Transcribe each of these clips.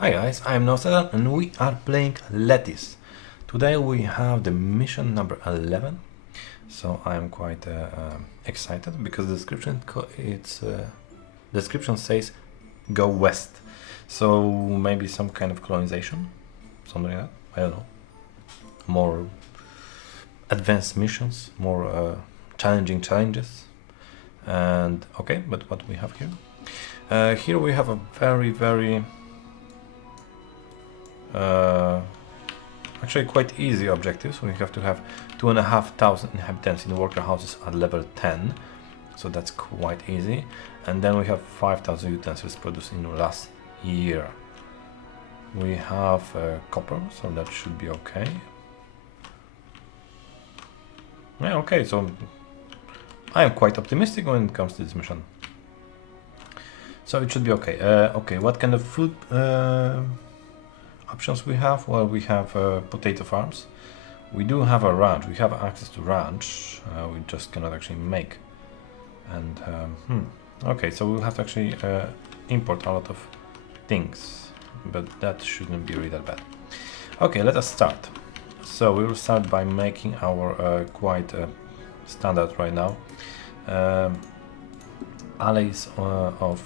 Hi guys, I'm Nostra and we are playing Lethis. Today we have the mission number 11, so I'm quite excited because the description says go west, so maybe some kind of colonization, something like that. I don't know. More advanced missions, more challenging challenges, and okay. But what we have here? Here we have a very actually quite easy objective. So we have to have 2,500 inhabitants in worker houses at level 10, so that's quite easy. And then we have 5,000 utensils produced in the last year. We have copper, so that should be okay. Yeah, okay, so I am quite optimistic when it comes to this mission. So it should be okay. Okay, what kind of food options we have? Well, we have potato farms. We do have a ranch. We have access to ranch. We just cannot actually make. And okay, so we'll have to actually import a lot of things, but that shouldn't be really that bad. Okay, let us start. So we will start by making our quite standard right now alleys of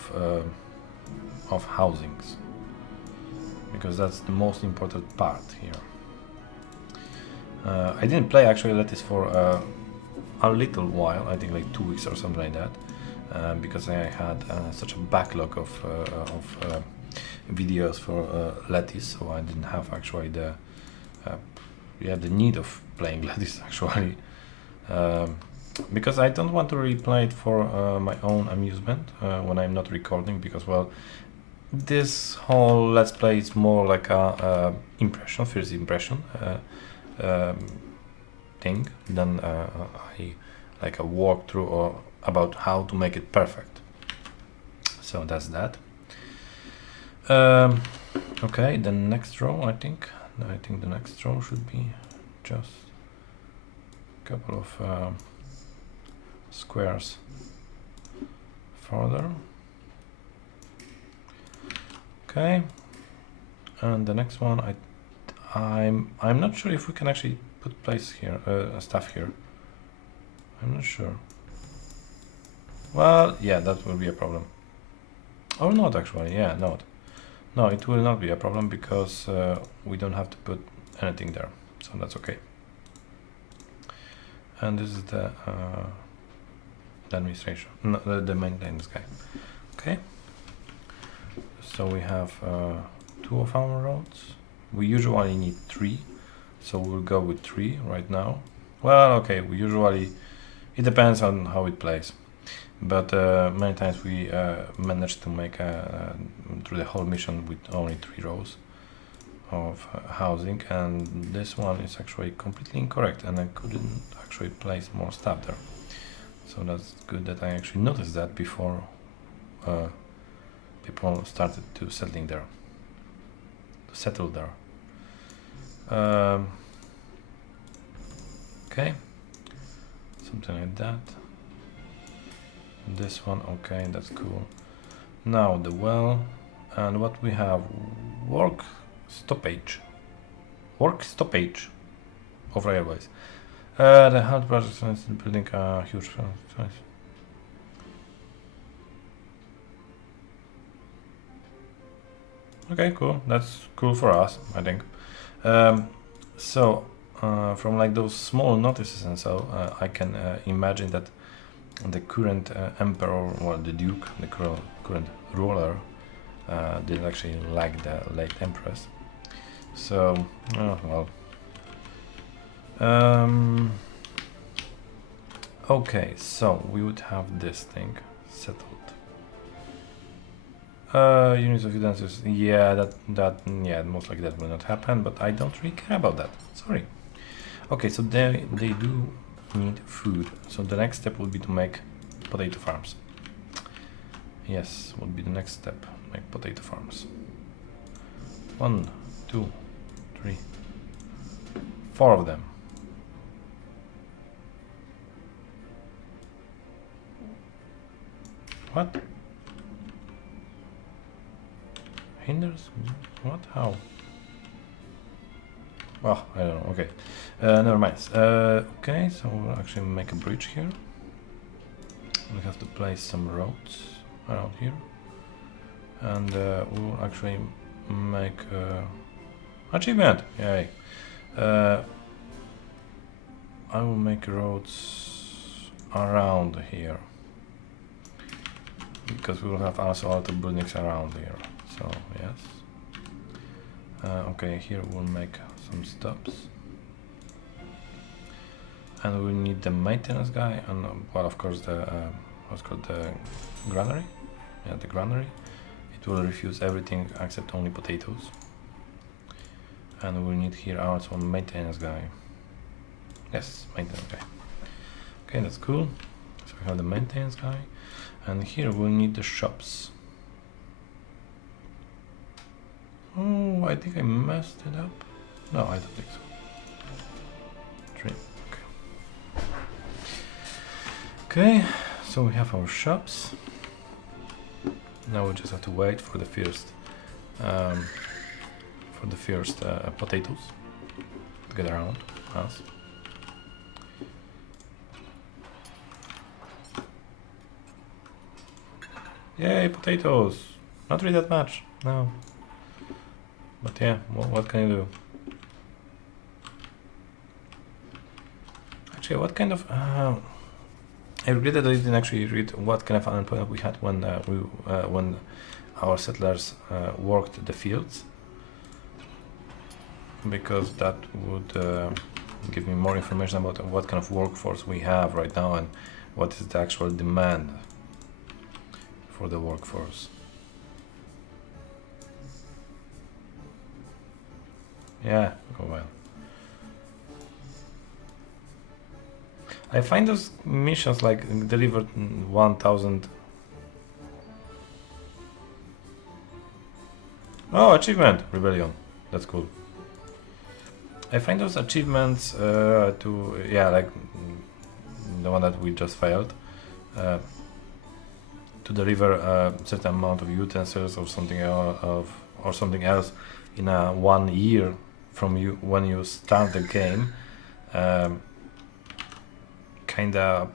housings, because that's the most important part here. I didn't play actually Lethis for a little while, I think like 2 weeks or something like that, because I had such a backlog of videos for Lethis, so I didn't have actually the need of playing Lethis actually, because I don't want to really play it for my own amusement when I'm not recording, because well, this whole let's play is more like a first impression thing than like a walkthrough or about how to make it perfect. So that's that. Okay, the next row, I think the next row should be just a couple of squares further. Okay, and the next one, I'm not sure if we can actually put place here, stuff here. I'm not sure. Well, yeah, that will be a problem. Or not actually, yeah, not. No, it will not be a problem because we don't have to put anything there, so that's okay. And this is the administration, no, the maintenance guy. Okay. So we have 2 of our roads. We usually need 3, so we'll go with 3 right now. Well, okay, we usually, it depends on how it plays, but many times we manage to make through the whole mission with only 3 rows of housing, and this one is actually completely incorrect, and I couldn't actually place more stuff there. So that's good that I actually noticed that before people started to settle there. Okay, something like that. This one, okay, that's cool. Now the well, and what we have, work stoppage of railways. The health project is building a huge. Okay, cool. That's cool for us, I think. So, from like those small notices and so, I can imagine that the current emperor, or the duke, the current ruler, didn't actually like the late empress. So, well. Okay, so we would have this thing settled. Units of utensils, yeah, yeah, most likely that will not happen, but I don't really care about that, sorry. Okay, so they do need food, so the next step would be to make potato farms. Yes, would be the next step, make potato farms. 1, 2, 3, 4 of them. What? Hinders? What? How? Well, I don't know. Okay. Never mind. Okay, so we'll actually make a bridge here. We have to place some roads around here. And we'll actually make achievement! Yay! I will make roads around here. Because we will have also a lot of buildings around here. So, yes. Okay, here we'll make some stops. And we need the maintenance guy and, well, of course, the, what's called the granary. Yeah, the granary. It will refuse everything except only potatoes. And we need here also a maintenance guy. Yes, maintenance guy. Okay, that's cool. So we have the maintenance guy. And here we'll need the shops. Oh, I think I messed it up. No, I don't think so. 3. Okay, so we have our shops. Now we just have to wait for the first potatoes to get around us. Yay, potatoes! Not really that much, no. But yeah, what can you do? Actually, what kind of... I regret that I didn't actually read what kind of unemployment we had when when our settlers worked the fields, because that would give me more information about what kind of workforce we have right now and what is the actual demand for the workforce. Yeah, oh well. I find those missions like delivered 1000. Oh, achievement! Rebellion. That's cool. I find those achievements yeah, like the one that we just failed, to deliver a certain amount of utensils or something else in 1 year from when you start the game. Kinda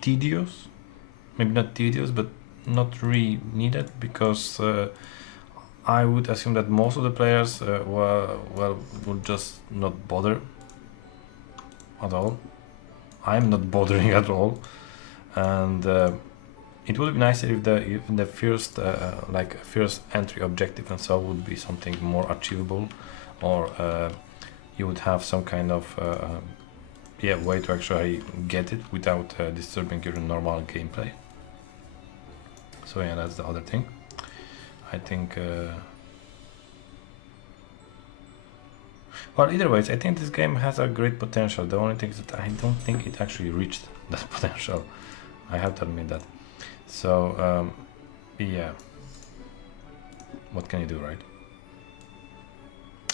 tedious, maybe not tedious, but not really needed, because I would assume that most of the players would just not bother at all. I'm not bothering at all, and it would be nicer if the first first entry objective and so would be something more achievable, or you would have some kind of way to actually get it without disturbing your normal gameplay. So yeah, that's the other thing. I think well, either ways, I think this game has a great potential. The only thing is that I don't think it actually reached that potential. I have to admit that. So yeah, what can you do, right?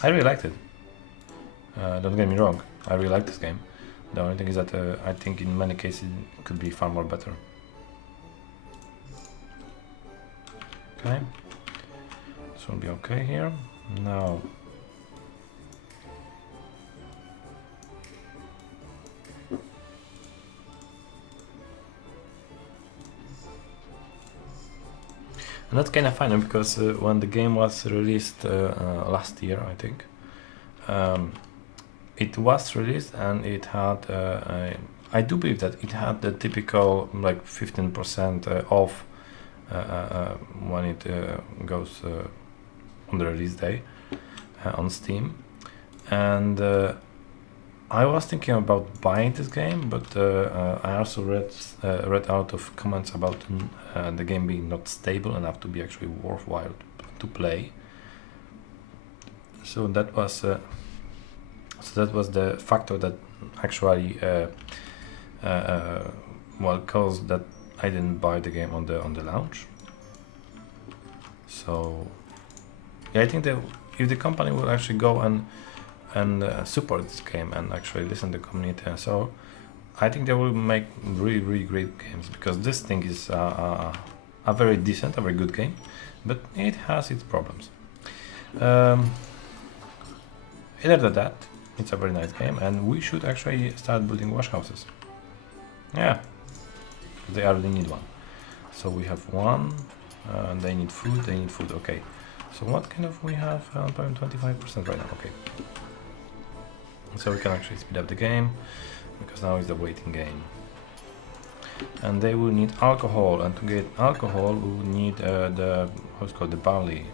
I really liked it. Don't get me wrong, I really like this game. The only thing is that I think in many cases it could be far more better. Okay, so we'll be okay here. Now, and that's kind of funny because when the game was released last year, I think, it was released and it had, I do believe that it had the typical like 15% off when it goes on the release day on Steam. And I was thinking about buying this game, but I also read out of comments about the game being not stable enough to be actually worthwhile to play. So that was the factor that actually caused that I didn't buy the game on the launch. So yeah, I think that if the company will actually go and support this game and actually listen to the community, and so I think they will make really great games, because this thing is a very decent, a very good game, but it has its problems. Um, Either that, it's a very nice game, and we should actually start building wash houses. Yeah, they already need one. So we have one, they need food, okay. So what kind of we have? 25% right now, okay. So we can actually speed up the game, because now is the waiting game. And they will need alcohol, and to get alcohol we will need what's called the barley.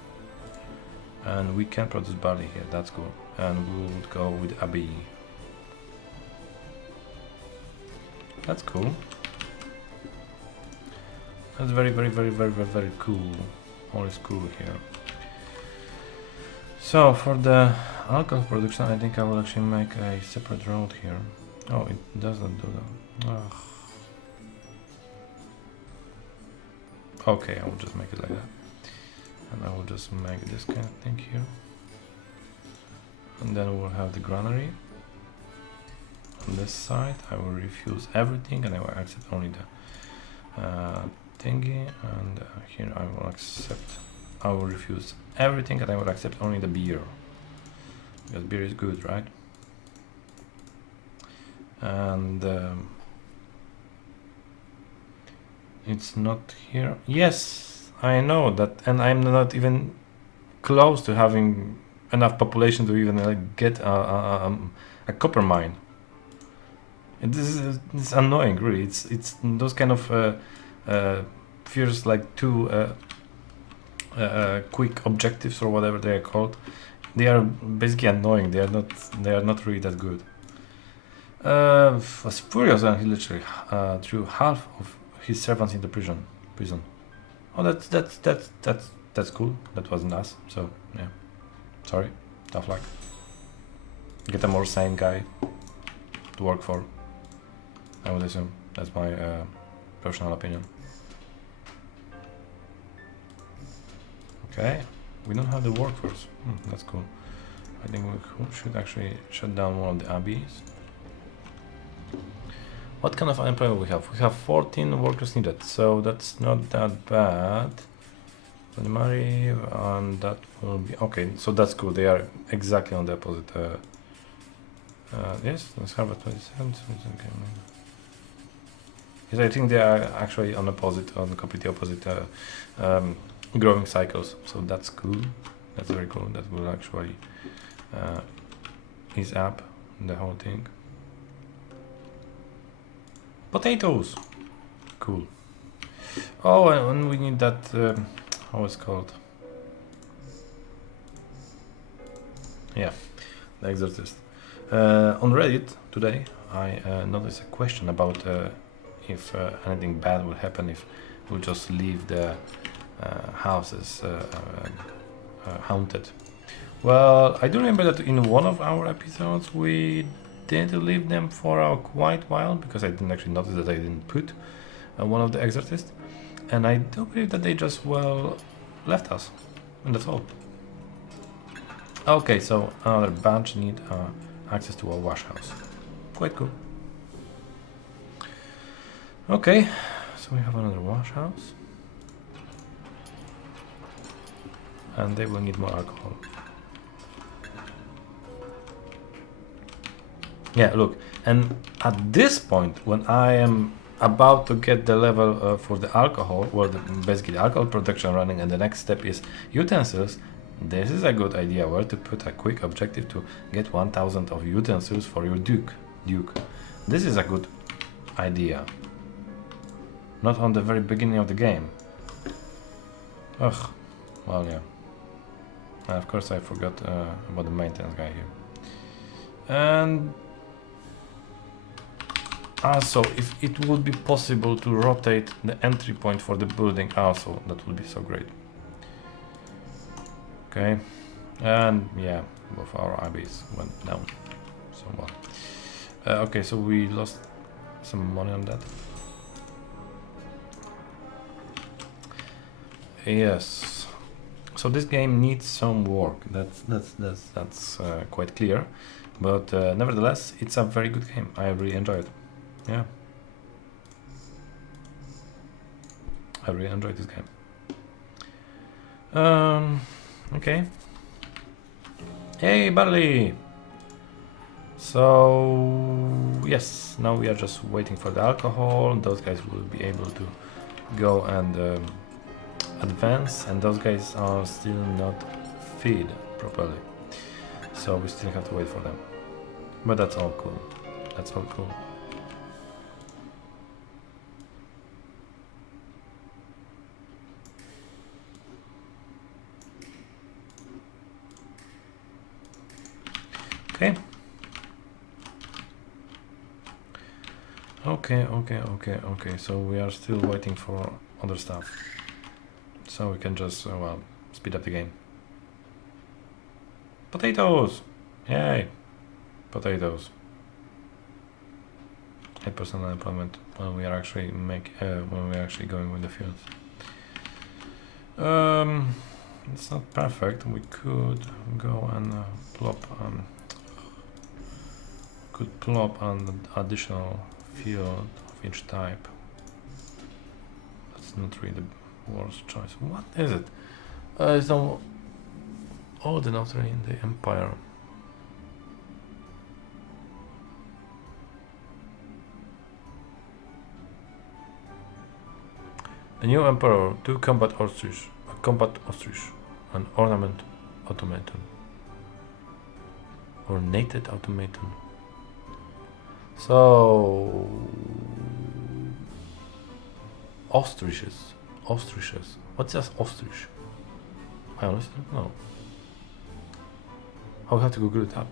And we can produce barley here, that's cool. And we will go with Abbey. That's cool. That's very cool. All is cool here. So for the alcohol production, I think I will actually make a separate road here. Oh, it doesn't do that. Ugh. Okay, I will just make it like that. And I will just make this kind of thing here. And then we'll have the granary. On this side, I will refuse everything and I will accept only the thingy. And here I will accept, I will refuse everything and I will accept only the beer. Because beer is good, right? And it's not here. Yes, I know that, and I'm not even close to having enough population to even like get a copper mine. It's annoying, really. It's those kind of fears like too quick objectives or whatever they are called. They are basically annoying. They are not really that good. Was furious and he literally threw half of his servants into prison. Oh, that's cool. That wasn't us. So yeah, sorry, tough luck. Get a more sane guy to work for. I would assume. That's my personal opinion. Okay, we don't have the workforce. That's cool. I think we should actually shut down one of the abbeys. What kind of employer we have? We have 14 workers needed, so that's not that bad. And that will be okay. So that's cool. They are exactly on the opposite. Yes, let's have a 27. Yes, I think they are actually on completely opposite growing cycles. So that's cool. That's very cool. That will actually ease up the whole thing. Potatoes! Cool. Oh, and we need that, how it's called? Yeah, the exorcist. On Reddit today, I noticed a question about if anything bad will happen if we just leave the houses haunted. Well, I do remember that in one of our episodes we did leave them for a quite while, because I didn't actually notice that I didn't put one of the exorcists, and I do believe that they just left us, and that's all. Okay, so another bunch need access to a wash house. Quite cool. Okay, so we have another wash house, and they will need more alcohol. Yeah, look, and at this point, when I am about to get the level for the alcohol, or basically the alcohol production running, and the next step is utensils, this is a good idea where to put a quick objective to get 1000 of utensils for your Duke. This is a good idea. Not on the very beginning of the game. Ugh, well, yeah. And of course I forgot about the maintenance guy here. And also, if it would be possible to rotate the entry point for the building also, that would be so great. Okay, and yeah, both our abbeys went down somewhat. Okay, so we lost some money on that. Yes, so this game needs some work. That's quite clear, but nevertheless, it's a very good game. I really enjoy it. Yeah, I really enjoyed this game. Okay, Hey, barley! So, yes, now we are just waiting for the alcohol. Those guys will be able to go and advance, and those guys are still not fed properly. So we still have to wait for them. But that's all cool. That's all cool. Okay. Okay. So we are still waiting for other stuff. So we can just, well, speed up the game. Potatoes! Yay! Potatoes. 8% unemployment when we are actually going with the fields. It's not perfect. We could go and plop an additional field of each type. That's not really the worst choice. What is it? It's no ordinary in the empire. The new emperor, 2 combat ostrich, an ornament automaton, ornated automaton. So ostriches. What's this ostrich? I honestly don't know. I'll have to Google it up.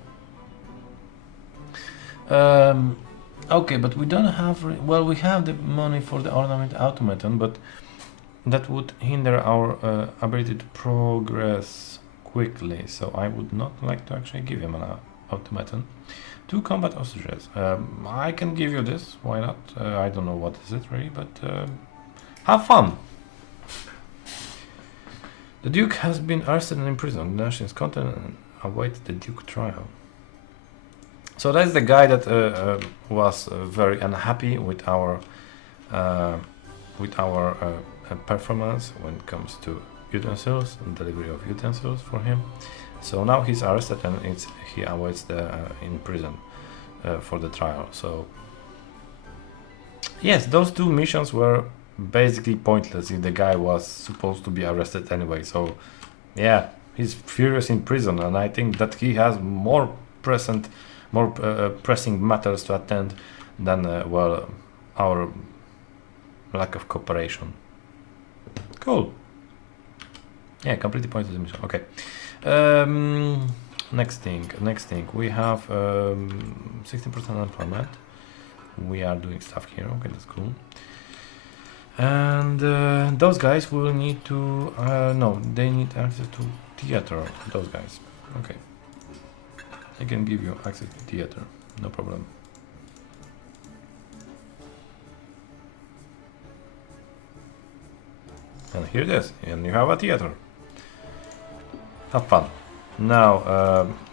Okay, but we don't have. Well, we have the money for the ornament automaton, but that would hinder our ability to progress quickly. So I would not like to actually give him an automaton. 2 combat ostriches. I can give you this. Why not? I don't know what is it really, but have fun. The Duke has been arrested and imprisoned. The nation's content and awaits the Duke trial. So that's the guy that was very unhappy with our performance when it comes to utensils and delivery of utensils for him. So now he's arrested and he awaits in prison for the trial. So yes, those 2 missions were basically pointless if the guy was supposed to be arrested anyway. So yeah, he's furious in prison, and I think that he has more pressing matters to attend than our lack of cooperation. Cool. Yeah, completely pointless mission. Okay. Next thing. We have 16% unemployment. We are doing stuff here. Okay, that's cool. And those guys will need to. No, they need access to theater. Those guys. Okay. I can give you access to theater. No problem. And here it is. And you have a theater. Have fun. Now,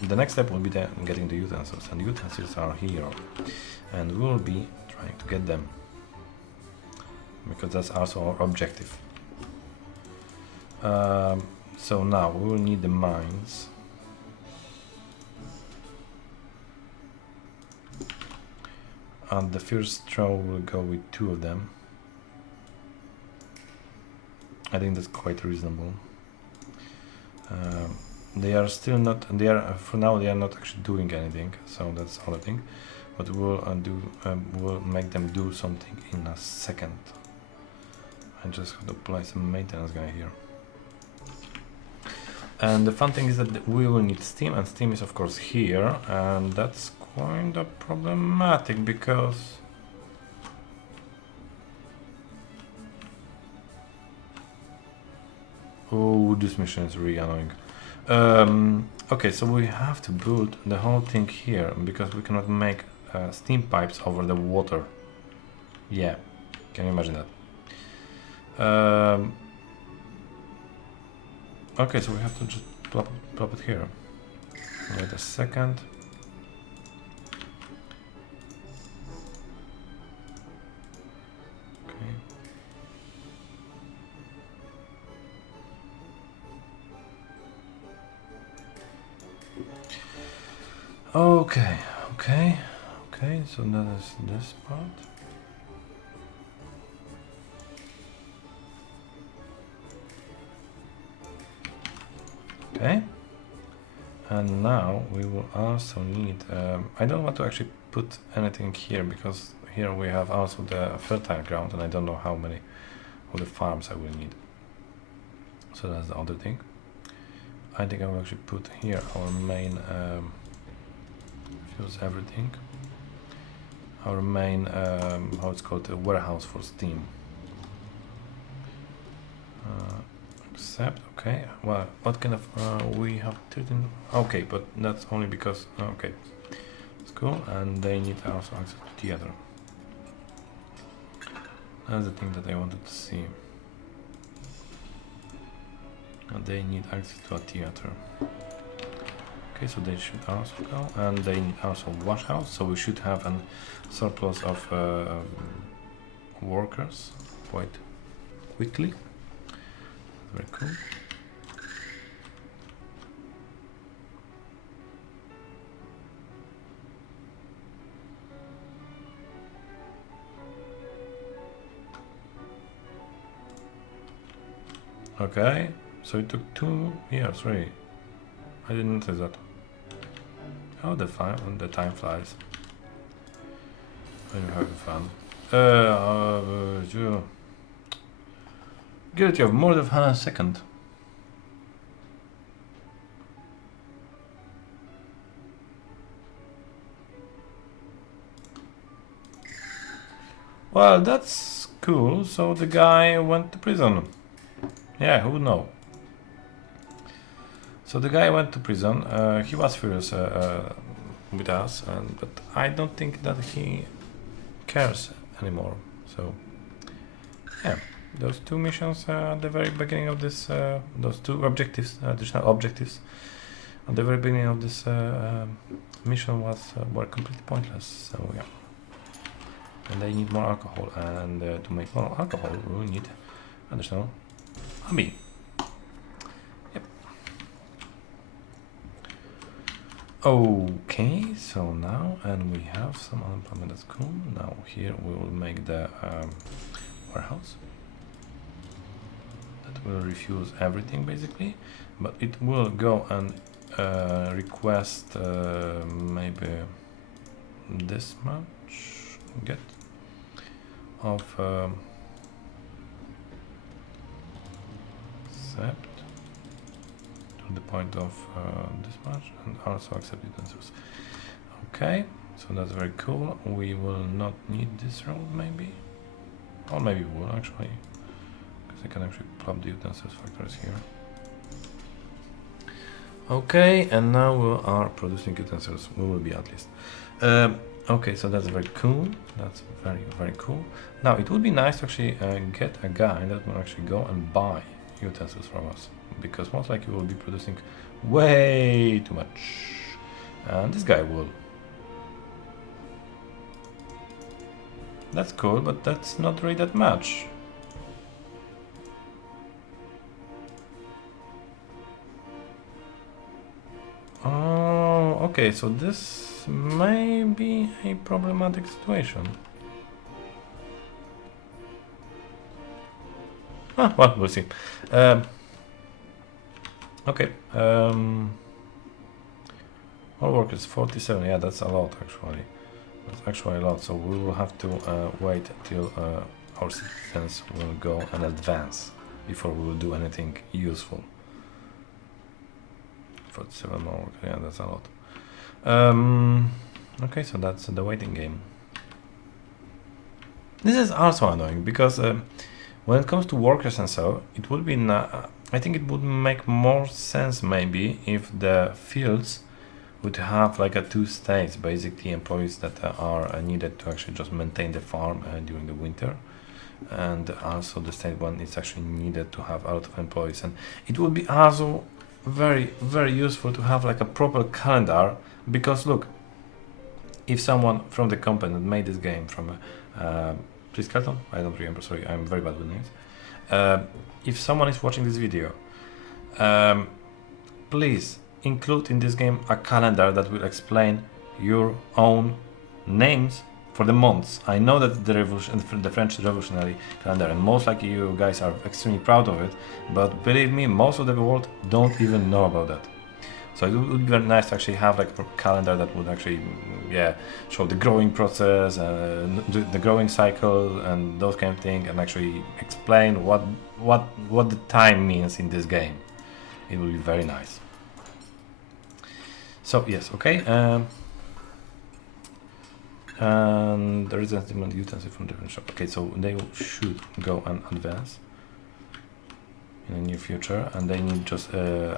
the next step will be getting the utensils, and the utensils are here, and we will be trying to get them, because that's also our objective. So now we will need the mines. And the first throw will go with 2 of them. I think that's quite reasonable. They are still not. For now. They are not actually doing anything. So that's all I think. But we'll we'll make them do something in a second. I just have to apply some maintenance guy here. And the fun thing is that we will need steam, and steam is of course here, and that's kind of problematic because oh, this mission is really annoying. Okay, so we have to build the whole thing here because we cannot make steam pipes over the water. Yeah, can you imagine that? Okay, so we have to just plop it here. Wait a second. Okay. Okay, okay, okay, so that is this part. Okay, and now we will also need, I don't want to actually put anything here because here we have also the fertile ground and I don't know how many of the farms I will need. So that's the other thing. I think I will actually put here our main, fuse everything. Our main, how it's called, a warehouse for steam. Accept, okay. Well, what kind of, we have 13, okay, but that's only because, okay. It's cool, and they need also access to theater. That's the thing that I wanted to see. And they need access to a theater. Okay, so they should also go, and they need also wash house, so we should have a surplus of workers quite quickly. Very cool. Okay, so it took 2 years, 3. I didn't notice that. Oh, the time flies. When you're having fun. Guilty of murder of Hannah II. Well, that's cool. So the guy went to prison. Yeah, who would know? So the guy went to prison. He was furious with us, but I don't think that he cares anymore. So yeah, those 2 missions at the very beginning of this, those 2 objectives, additional objectives, at the very beginning of this mission were completely pointless. So yeah, and they need more alcohol, and to make more alcohol, we need additional hobby. Yep. Okay, so now, and we have some unemployment. That's cool. Now here we will make the warehouse. That will refuse everything basically, but it will go and request maybe this much get of accept to the point of this much, and also accept utensils. Okay, so that's very cool. We will not need this road maybe, or maybe we will actually, because I can actually plop the utensils factories here. Okay, and now we are producing utensils. We will be at least. Okay, so that's very cool. That's very cool. Now it would be nice to actually get a guy that will actually go and buy utensils from us, because most likely we will be producing way too much, and this guy will. That's cool, but that's not really that much. Oh, okay, so this may be a problematic situation. Well, we'll see. Okay. All workers 47. Yeah, that's a lot actually. That's actually a lot. So we will have to wait till our citizens will go and advance before we will do anything useful. 47 more. Yeah, that's a lot. Okay, so that's the waiting game. This is also annoying because when it comes to workers and so, it would be. I think it would make more sense maybe if the fields would have like a 2 states, basically employees that are needed to actually just maintain the farm during the winter, and also the state one is actually needed to have a lot of employees. And it would be also very useful to have like a proper calendar, because look, if someone from the company that made this game from please Carlton, I don't remember, sorry, I'm very bad with names. If someone is watching this video, please include in this game a calendar that will explain your own names for the months. I know that the French Revolutionary calendar, and most likely you guys are extremely proud of it, but believe me, most of the world don't even know about that. So it would be very nice to actually have like a calendar that would actually, yeah, show the growing process, the growing cycle, and those kind of things, and actually explain what the time means in this game. It would be very nice. So yes, okay. And there is a utensil from different shop. Okay, so they should go and advance in the near future, and they need just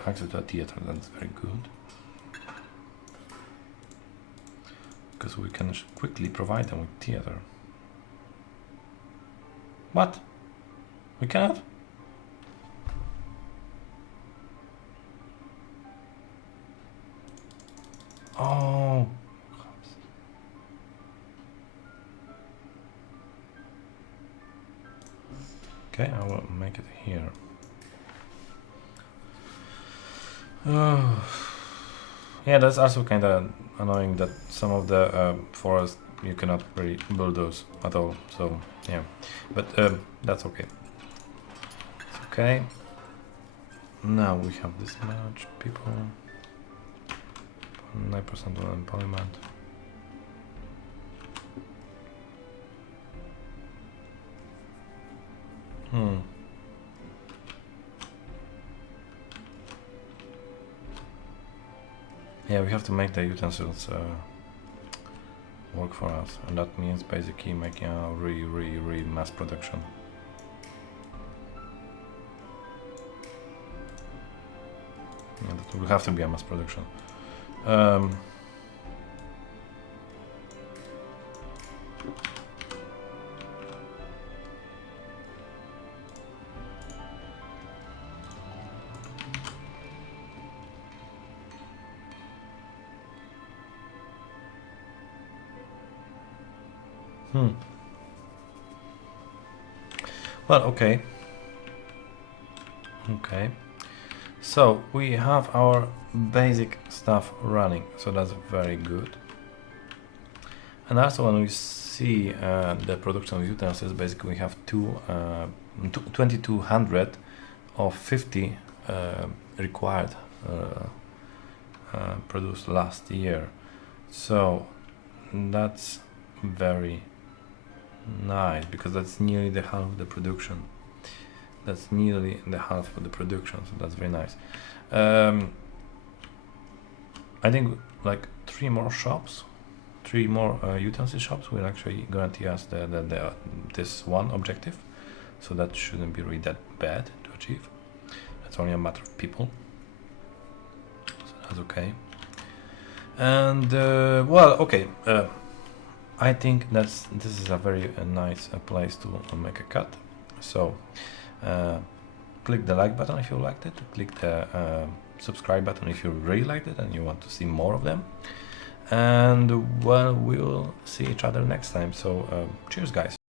access to a theater. That's very good, because we can quickly provide them with theater. What? We cannot? Oh. Okay, I will make it here. Yeah, that's also kind of annoying that some of the forests you cannot really bulldoze at all. So yeah, but that's okay. It's okay. Now we have this much people. 9% unemployment. Yeah, we have to make the utensils work for us, and that means basically making a really mass production. Yeah, that will have to be a mass production. Well, okay. Okay. So we have our basic stuff running, so that's very good. And also when we see the production of utensils, basically we have 2200 of 50 required produced last year. So that's very nice, because that's nearly the half of the production. That's nearly the half of the production, so that's very nice. I think like 3 more utensil shops will actually guarantee us this one objective, so that shouldn't be really that bad to achieve. It's only a matter of people, so that's okay. And well, okay. I think this is a very nice place to make a cut. So click the like button if you liked it. Click the subscribe button if you really liked it and you want to see more of them. And well, we will see each other next time. So cheers, guys.